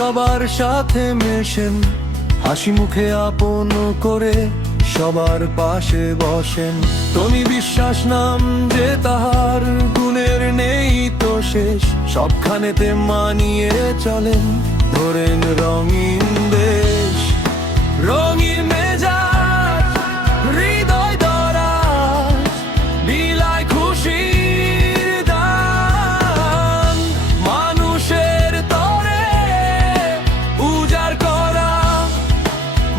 সবার সাথে মেশেন, হাসি মুখে আপন করে সবার পাশে বসেন। তুমি বিশ্বাস নাম যে তাহার, গুণের নেই তো শেষ, সবখানেতে মানিয়ে চলেন, ধরেন রঙিন দেশ। রঙিন মেজাজ, হৃদয় দরাজ, বিলায় খুশির দান, মানুষের তরে উজাড় করা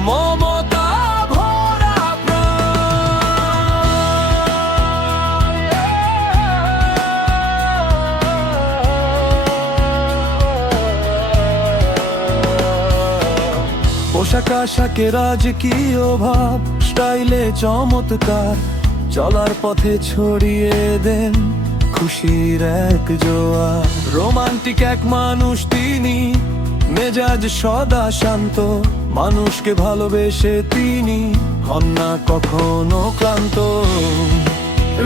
মমতা ভরা পোশাক আশাকে রাজকীয় ভাব, স্টাইলে চমৎকার, চলার পথে ছড়িয়ে দেন খুশির এক জোয়ার। রোমান্টিক এক মানুষ তিনি, মেজাজ সদা শান্ত, মানুষকে ভালোবেসে তিনি হন না কখনো ক্লান্ত।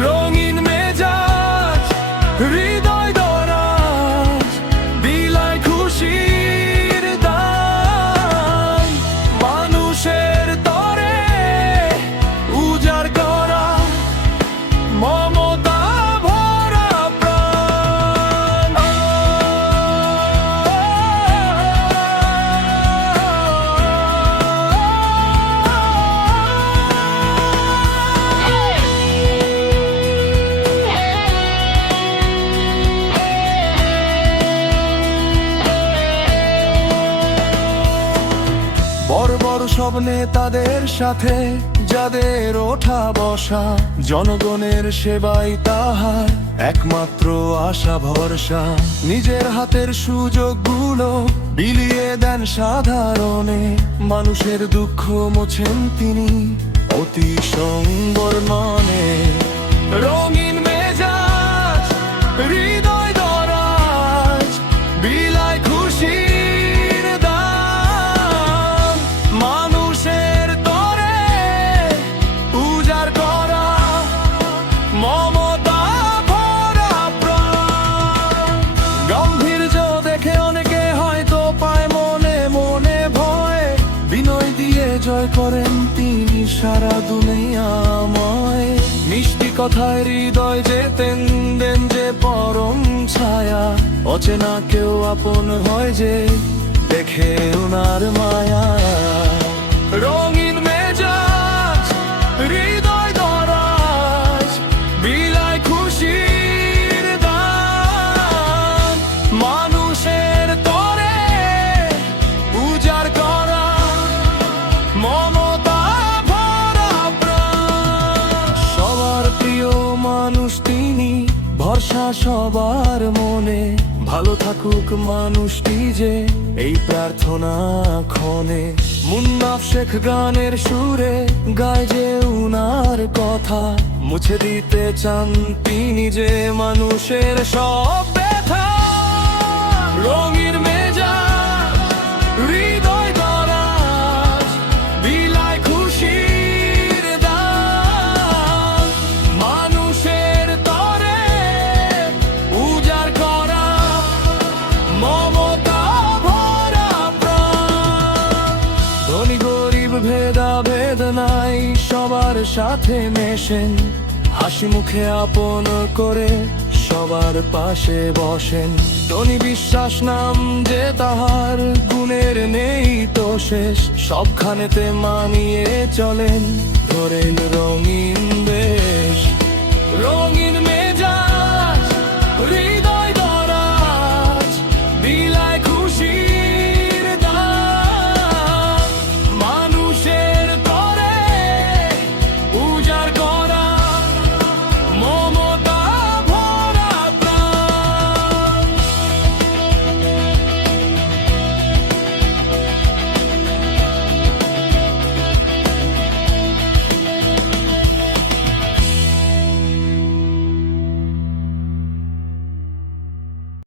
রঙিন মেজাজ, হৃদয় দরাজ, বিলায় খুশির দান, মানুষের তরে উজাড় করা মমতা ভরা প্রাণ। বড় বড় সব নেতাদের সাথে যাদের ওঠা বসা, জনগণের সেবাই তাহার একমাত্র আশা ভরসা। নিজের হাতের সুযোগগুলো বিলিয়ে দেন সাধারণে, মানুষের দুঃখ মোছেন তিনি অতি সংবর্ণনে। রঙিন মেজাজ, হৃদয় দরাজ, বিলায় খুশির দান, মানুষের তরে উজাড় করা মমতা ভরা প্রাণ। গাম্ভীর্য দেখে অনেকে হয়তো পায় মনে মনে ভয়, বিনয় দিয়ে জয় করেন তিনি সারা দুনিয়াময়। মিষ্টি কথায় হৃদয় যেতেন দেন যে পরম ছায়া, অচেনা কেউ আপন হয় যে দেখে উনার মায়া। রঙিন মেজাজ, হৃদয় দরাজ, বিলায় খুশির দান, মানুষের তরে উজাড় করা মমতা ভরা প্রাণ। সবার প্রিয় মানুষ তিনি, ভরসা সবার মনে, ভালো থাকুক মানুষটি যে এই প্রার্থনা ক্ষণে। মুন্নাফ শেখ গানের সুরে গায় যে উনার কথা, মুছে দিতে চান তিনি যে মানুষের সব ব্যথা। রঙিন মেজাজ, হৃদয় দরাজ, বিলায় খুশির দান, মানুষের তরে উজাড় করা মমতা ভরা প্রাণ। ধনী গরিব ভেদাভেদ নাই, সবার সাথে মেশেন, হাসি মুখে আপন করে সবার পাশে বসেন। ধনী বিশ্বাস নাম যে তাহার, গুণের নেই তো শেষ, সবখানেতে মানিয়ে চলেন, ধরেন রঙিন